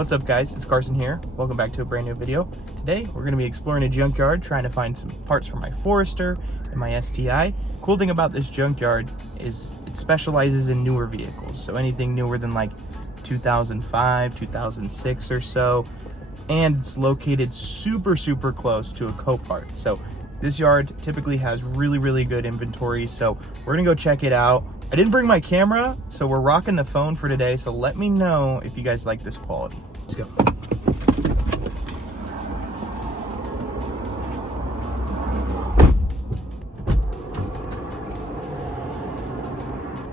What's up guys, it's Carson here. Welcome back to a brand new video. Today we're going to be exploring a junkyard, trying to find some parts for my Forester and my STI. Cool thing about this junkyard is it specializes in newer vehicles, so anything newer than like 2005, 2006 or so, and it's located super close to a Copart. So this yard typically has really good inventory, so we're gonna go check it out. I didn't bring my camera, so we're rocking the phone for today, so let me know if you guys like this quality. Let's go.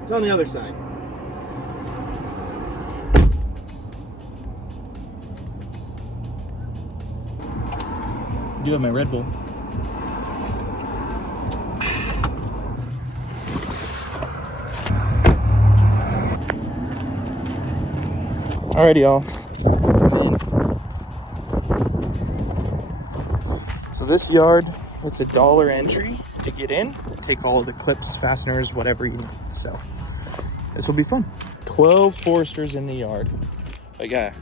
It's on the other side. I do have my Red Bull. Alrighty, y'all. So this yard, it's $1 entry to get in. Take all of the clips, fasteners, whatever you need. So this will be fun. 12 Foresters in the yard. But yeah,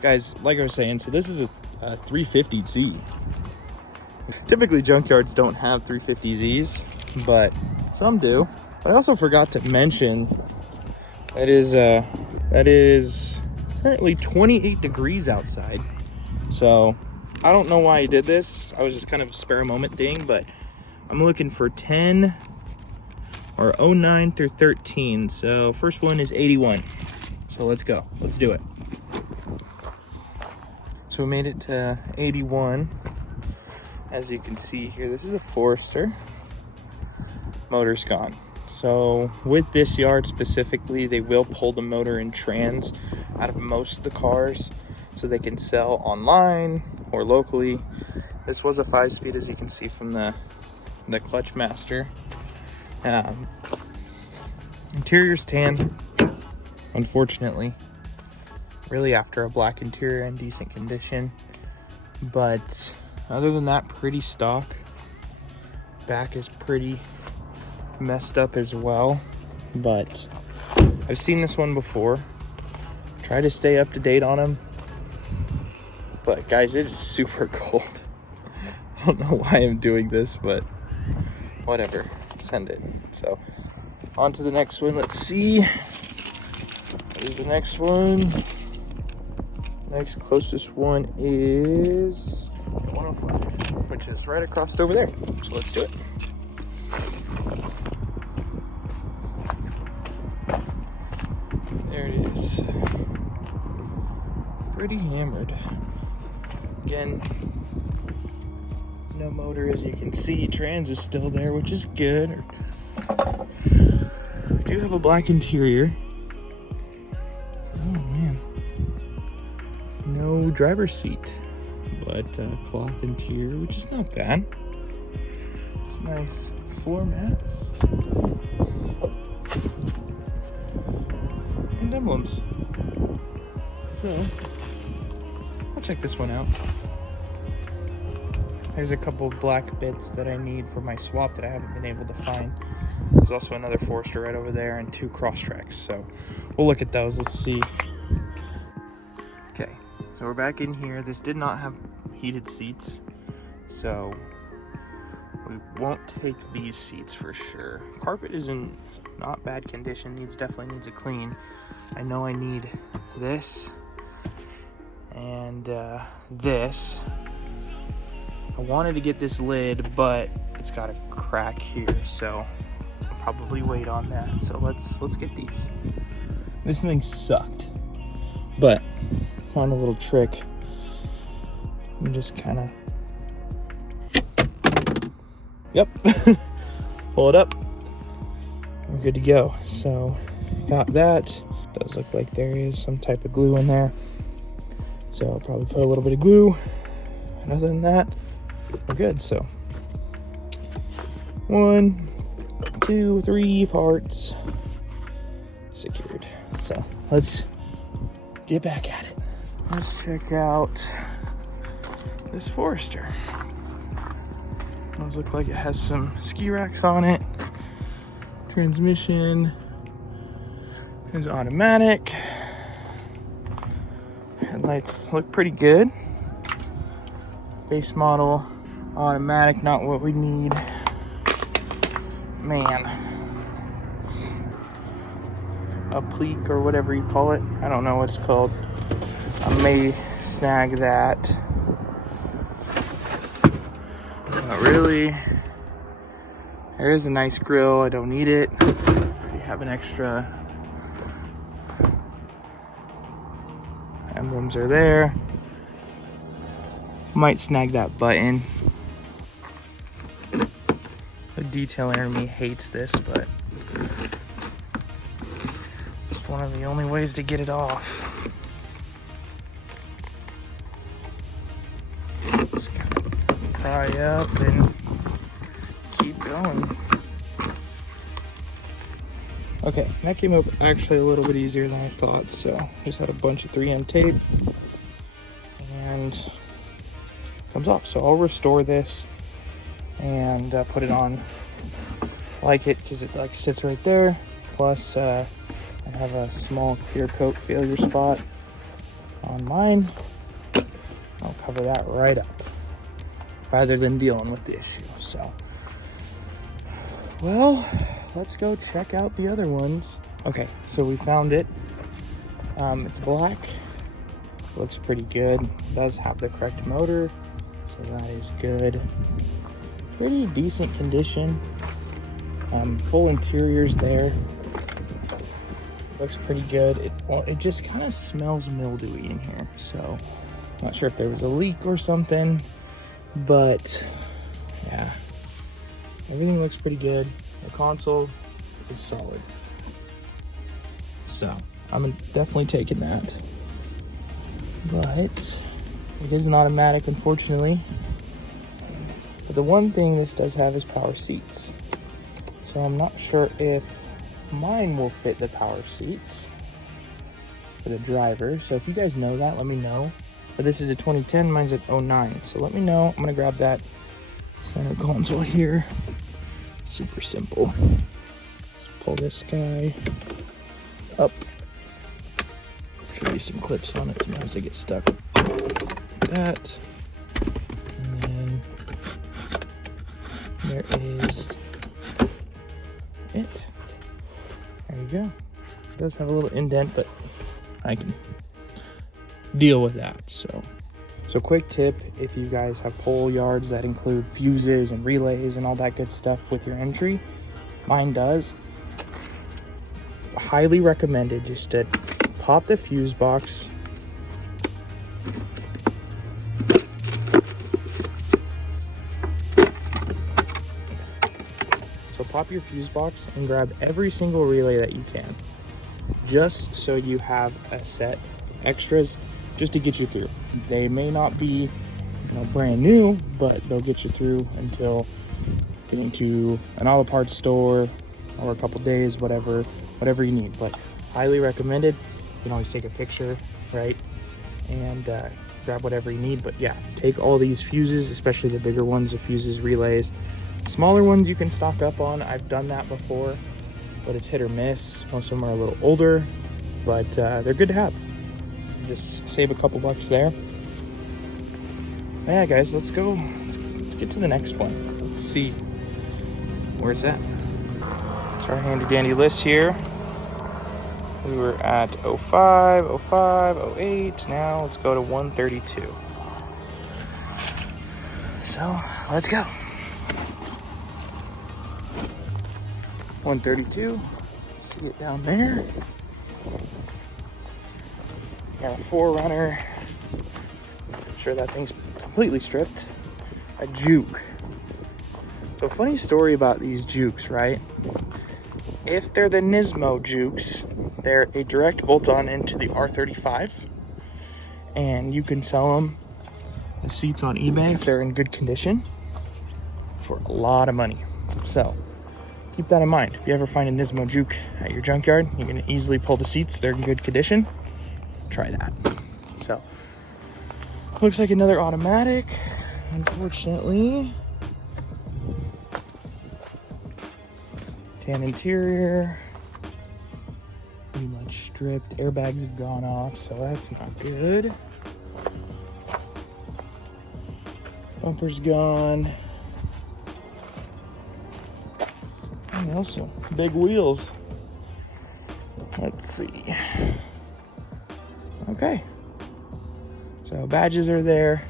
guys, like I was saying, so this is a 350Z. Typically junkyards don't have 350Zs, but some do. I also forgot to mention that is currently 28 degrees outside. So I don't know why I did this. I was just kind of a spare moment thing, but I'm looking for 10 or 09 through 13. So first one is 81. So let's go. Let's do it. So we made it to 81. As you can see here, this is a Forester. Motor's gone. So with this yard specifically, they will pull the motor and trans out of most of the cars so they can sell online or locally. This was a 5-speed, as you can see from the clutch master. Interior's tan, unfortunately. Really after a black interior in decent condition. But other than that, pretty stock. Back is pretty messed up as well, but I've seen this one before. Try to stay up to date on them, but guys, it is super cold. I don't know why I'm doing this, but whatever, send it. So on to the next one. Let's see, what is the next one? Next closest one is 105, which is right across over there. So let's do it. There it is. Pretty hammered. Again, no motor, as you can see. Trans is still there, which is good. We do have a black interior. Oh man. No driver's seat, but cloth interior, which is not bad. Nice floor mats. And emblems. So I'll check this one out. There's a couple of black bits that I need for my swap that I haven't been able to find. There's also another Forester right over there and 2 cross tracks, so we'll look at those. Let's see. Okay, so we're back in here. This did not have heated seats, so we won't take these seats for sure. Carpet is in not bad condition, definitely needs a clean. I know I need this and this. I wanted to get this lid, but it's got a crack here, so I'll probably wait on that. So let's get these. This thing sucked, but found a little trick. I'm just kind of, yep, pull it up. We're good to go. So got that. Does look like there is some type of glue in there, so I'll probably put a little bit of glue, and other than that, we're good. So 1, 2, 3 parts secured. So let's get back at it. Let's check out this Forester. Those look like it has some ski racks on it. Transmission is automatic. Headlights look pretty good. Base model, automatic, not what we need. Man. A pleek or whatever you call it. I don't know what it's called. I may snag that. Not really. There is a nice grill. I don't need it. We have an extra. Emblems are there. Might snag that button. The detailer in me hates this, but it's one of the only ways to get it off. Just kind of pry up and keep going. Okay, that came up actually a little bit easier than I thought. So just had a bunch of 3M tape and comes off. So I'll restore this and put it on like it, because it like sits right there. Plus I have a small clear coat failure spot on mine. I'll cover that right up rather than dealing with the issue. So, well, let's go check out the other ones. Okay, so we found it. It's black. It looks pretty good. It does have the correct motor, so that is good. Pretty decent condition. Full interior's there. Looks pretty good. It just kind of smells mildewy in here, so not sure if there was a leak or something, but yeah, everything looks pretty good. The console is solid, so I'm definitely taking that. But it is an automatic, unfortunately. But the one thing this does have is power seats, so I'm not sure if mine will fit the power seats for the driver. So if you guys know that, let me know. But this is a 2010, mine's a 09, so let me know. I'm gonna grab that center console here. Super simple. Just pull this guy up. Should be some clips on it, sometimes they get stuck like that. And then there is it. There you go. It does have a little indent, but I can deal with that. So quick tip, if you guys have pole yards that include fuses and relays and all that good stuff with your entry, mine does, highly recommended just to pop the fuse box, so pop your fuse box and grab every single relay that you can, just so you have a set extras just to get you through. They may not be, brand new, but they'll get you through until getting to an auto parts store or a couple days, whatever you need. But highly recommended. You can always take a picture, right, and grab whatever you need. But yeah, take all these fuses, especially the bigger ones, the fuses, relays. Smaller ones you can stock up on. I've done that before, but it's hit or miss. Most of them are a little older, but they're good to have. Just save a couple bucks there. Yeah, guys, let's go. Let's get to the next one. Let's see. Where's that? It's our handy dandy list here. We were at 05, 05, 08. Now let's go to 132. So let's go. 132. See it down there. Got a 4Runner. I'm sure that thing's completely stripped. A Juke. So funny story about these Jukes, right? If they're the Nismo Jukes, they're a direct bolt-on into the R35, and you can sell them, the seats, on eBay if they're in good condition for a lot of money. So keep that in mind. If you ever find a Nismo Juke at your junkyard, you can easily pull the seats. They're in good condition. Try that. So looks like another automatic, unfortunately. Tan interior, pretty much stripped. Airbags have gone off, so that's not good. Bumper's gone. And also big wheels. Let's see. Okay. So badges are there.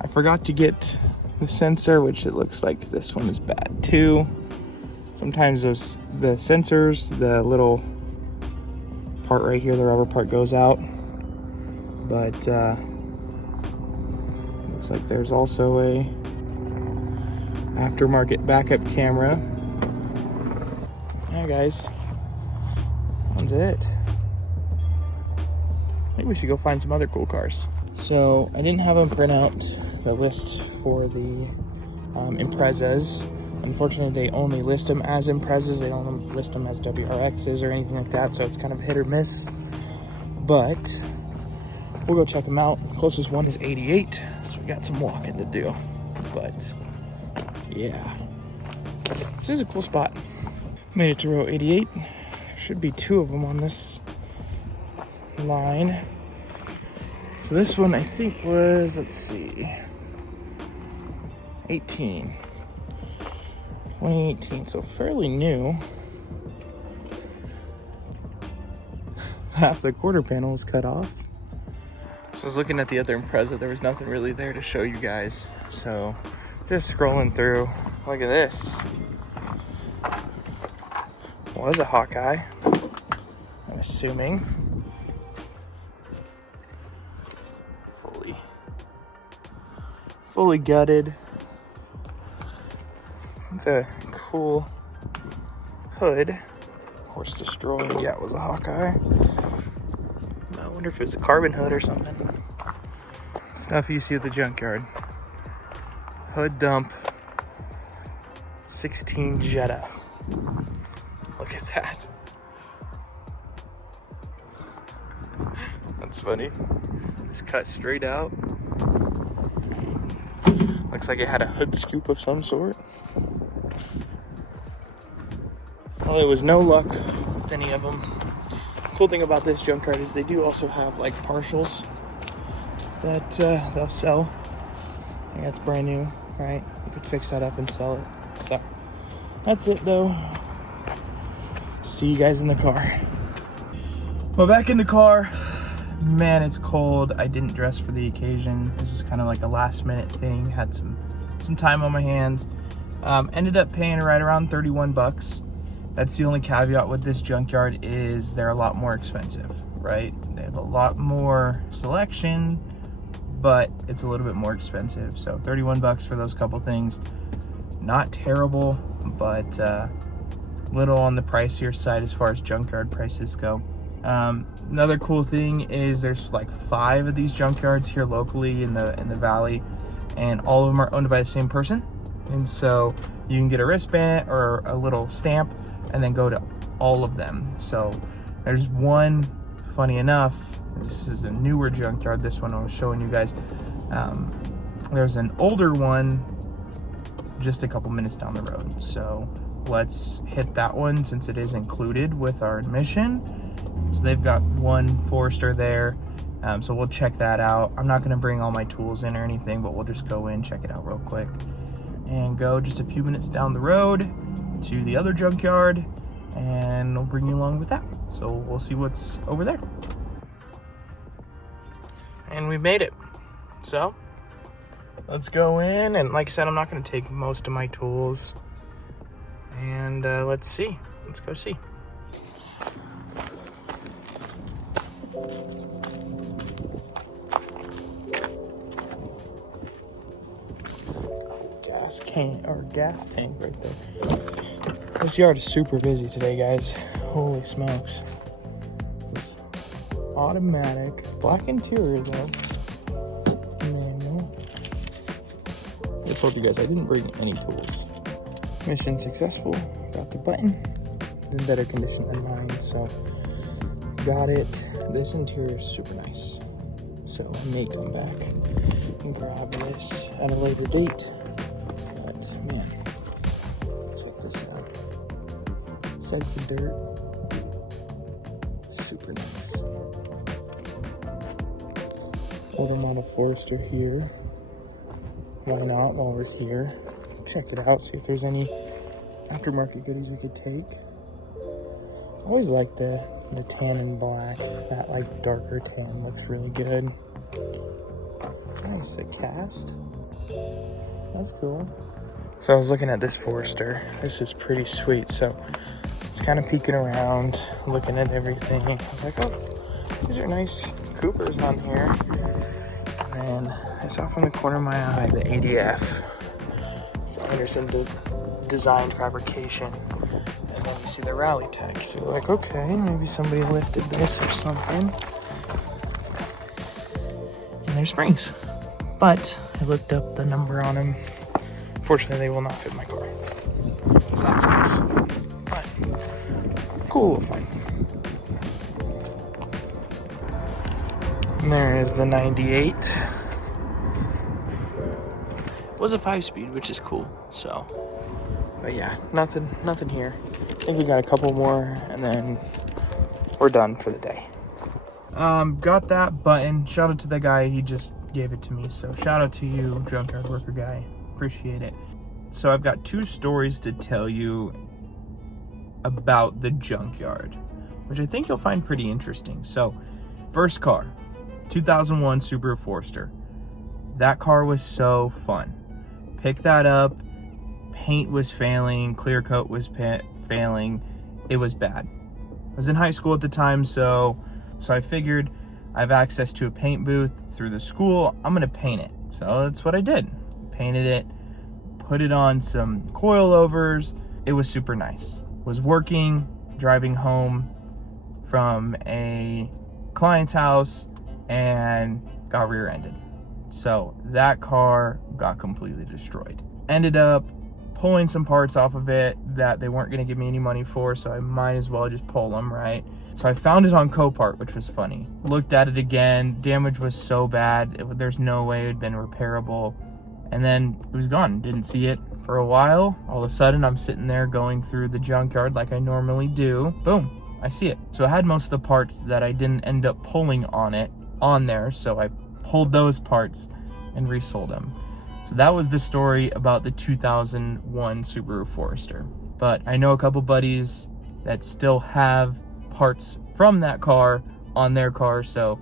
I forgot to get the sensor, which it looks like this one is bad too. Sometimes the sensors, the little part right here, the rubber part goes out. But looks like there's also a aftermarket backup camera. Yeah, guys, that's it. I think we should go find some other cool cars. So I didn't have them print out the list for the Imprezas. Unfortunately, they only list them as Imprezas. They don't list them as WRXs or anything like that, so it's kind of hit or miss. But we'll go check them out. Closest one is 88, so we got some walking to do. But yeah, this is a cool spot. Made it to row 88. Should be 2 of them on this line. So this one I think was, let's see, 2018, so fairly new. Half the quarter panel was cut off. So I was looking at the other Impreza, there was nothing really there to show you guys. So just scrolling through, look at this. Was a Hawkeye, I'm assuming. Fully gutted. It's a cool hood. Of course, destroyed. Yeah, it was a Hawkeye. I wonder if it was a carbon hood or something. Stuff you see at the junkyard. Hood dump. 16 Jetta. Look at that. That's funny. Just cut straight out. Looks like it had a hood scoop of some sort. Well, there was no luck with any of them. Cool thing about this junkyard is they do also have like partials that they'll sell. I think that's brand new, right? You could fix that up and sell it. So that's it though. See you guys in the car. Well, back in the car. Man, it's cold. I didn't dress for the occasion. This is kind of like a last minute thing. Had some time on my hands. Ended up paying right around 31 bucks. That's the only caveat with this junkyard is they're a lot more expensive, right? They have a lot more selection, but it's a little bit more expensive. So 31 bucks for those couple things. Not terrible, but little on the pricier side as far as junkyard prices go. Another cool thing is there's like 5 of these junkyards here locally in the valley, and all of them are owned by the same person. And so you can get a wristband or a little stamp and then go to all of them. So there's one, funny enough, this is a newer junkyard, this one I was showing you guys. There's an older one just a couple minutes down the road. So let's hit that one since it is included with our admission. So they've got one Forester there, so we'll check that out. I'm not going to bring all my tools in or anything, but we'll just go in, check it out real quick, and go just a few minutes down the road to the other junkyard, and we'll bring you along with that. So we'll see what's over there. And we made it. So let's go in, and like I said, I'm not going to take most of my tools, and let's see. Let's go see. Gas tank right there. This yard is super busy today, guys. Holy smokes. It's automatic, black interior though. Manual. I told you guys I didn't bring any tools. Mission successful. Got the button. It's in better condition than mine, so got it. This interior is super nice. So I may come back and grab this at a later date. Man, check this out. Sexy dirt. super nice. Older model Forester here. Why not while we're here? Check it out, see if there's any aftermarket goodies we could take. I always like the tan and black. That like darker tan looks really good. Nice, a cast. That's cool. So I was looking at this Forester. This is pretty sweet. So it's kind of peeking around, looking at everything. I was like, oh, these are nice Coopers on here. And then I saw from the corner of my eye the ADF. It's Anderson Designed Fabrication. And then you see the rally tag. So you're like, okay, maybe somebody lifted this or something. And there's springs. But I looked up the number on them. Fortunately, they will not fit my car. So that sucks. But cool, we'll find. And there is the 98. It was a 5-speed, which is cool. So, but yeah, nothing here. I think we got a couple more, and then we're done for the day. Got that button. Shout out to the guy, he just gave it to me. So shout out to you, Junkyard Worker guy. Appreciate it. So I've got 2 stories to tell you about the Junkyard, which I think you'll find pretty interesting. So first car, 2001 Subaru Forester. That car was so fun. Picked that up, paint was failing, clear coat was failing. It was bad. I was in high school at the time, so I figured I have access to a paint booth through the school. I'm gonna paint it. So that's what I did. Painted it, put it on some coilovers. It was super nice. Was working, driving home from a client's house, and got rear-ended. So that car got completely destroyed. Ended up pulling some parts off of it that they weren't gonna give me any money for, so I might as well just pull them, right? So I found it on Copart, which was funny. Looked at it again, damage was so bad, there's no way it had been repairable. And then it was gone, didn't see it for a while. All of a sudden, I'm sitting there going through the junkyard like I normally do. Boom, I see it. So I had most of the parts that I didn't end up pulling on there, so I pulled those parts and resold them. So that was the story about the 2001 Subaru Forester. But I know a couple buddies that still have parts from that car on their car, so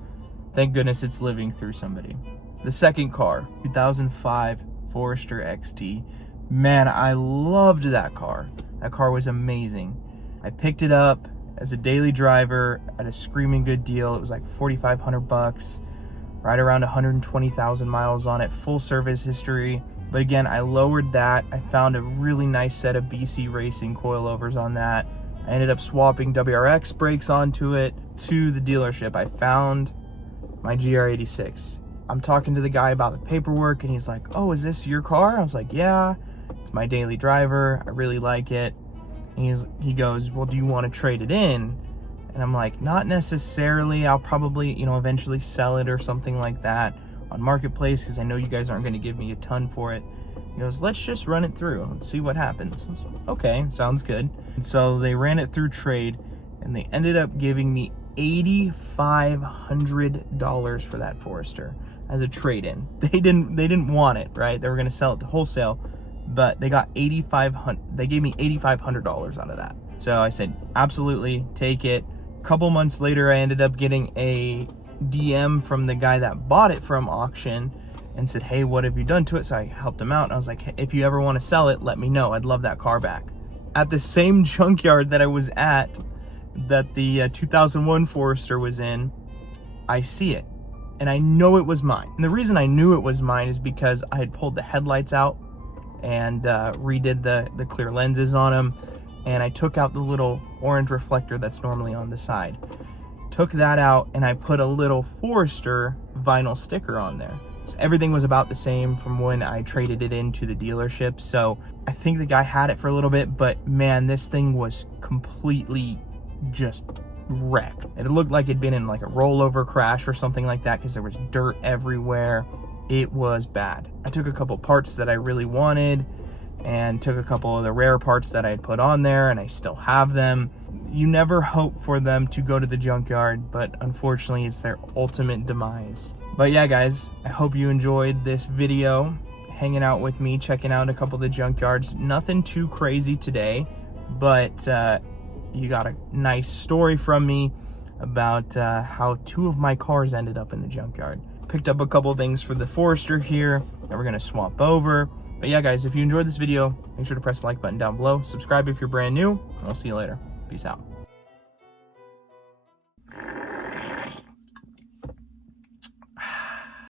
thank goodness it's living through somebody. The second car, 2005 Forester XT. Man, I loved that car. That car was amazing. I picked it up as a daily driver at a screaming good deal. It was like $4,500, right around 120,000 miles on it, full service history. But again, I lowered that. I found a really nice set of BC Racing coilovers on that. I ended up swapping WRX brakes onto it. To the dealership, I found my GR86. I'm talking to the guy about the paperwork, and he's like, oh, is this your car? I was like, yeah, it's my daily driver. I really like it. And he goes, well, do you want to trade it in? And I'm like, not necessarily. I'll probably, eventually sell it or something like that on Marketplace, because I know you guys aren't going to give me a ton for it. He goes, let's just run it through. Let's see what happens. I was, okay, sounds good. And so they ran it through trade, and they ended up giving me $8,500 for that Forester as a trade-in. They didn't want it, right? They were going to sell it to wholesale, but they got $8,500. They gave me $8,500 out of that. So I said, absolutely, take it. A couple months later, I ended up getting a DM from the guy that bought it from auction and said, hey, what have you done to it? So I helped him out, and I was like, hey, if you ever want to sell it, let me know. I'd love that car back. At the same junkyard that I was at, that the 2001 Forester was in, I see it, and I know it was mine. And the reason I knew it was mine is because I had pulled the headlights out and redid the clear lenses on them, and I took out the little orange reflector that's normally on the side. Took that out, and I put a little Forester vinyl sticker on there. So everything was about the same from when I traded it into the dealership. So I think the guy had it for a little bit, but man, this thing was completely just wrecked. It looked like it'd been in like a rollover crash or something like that, because there was dirt everywhere. It was bad. I took a couple parts that I really wanted and took a couple of the rare parts that I had put on there, and I still have them. You never hope for them to go to the junkyard, but unfortunately it's their ultimate demise. But yeah, guys, I hope you enjoyed this video, hanging out with me, checking out a couple of the junkyards. Nothing too crazy today, but you got a nice story from me about how 2 of my cars ended up in the junkyard. Picked up a couple things for the Forester here that we're gonna swap over. But yeah, guys, if you enjoyed this video, make sure to press the like button down below. Subscribe if you're brand new, and I'll see you later. Peace out.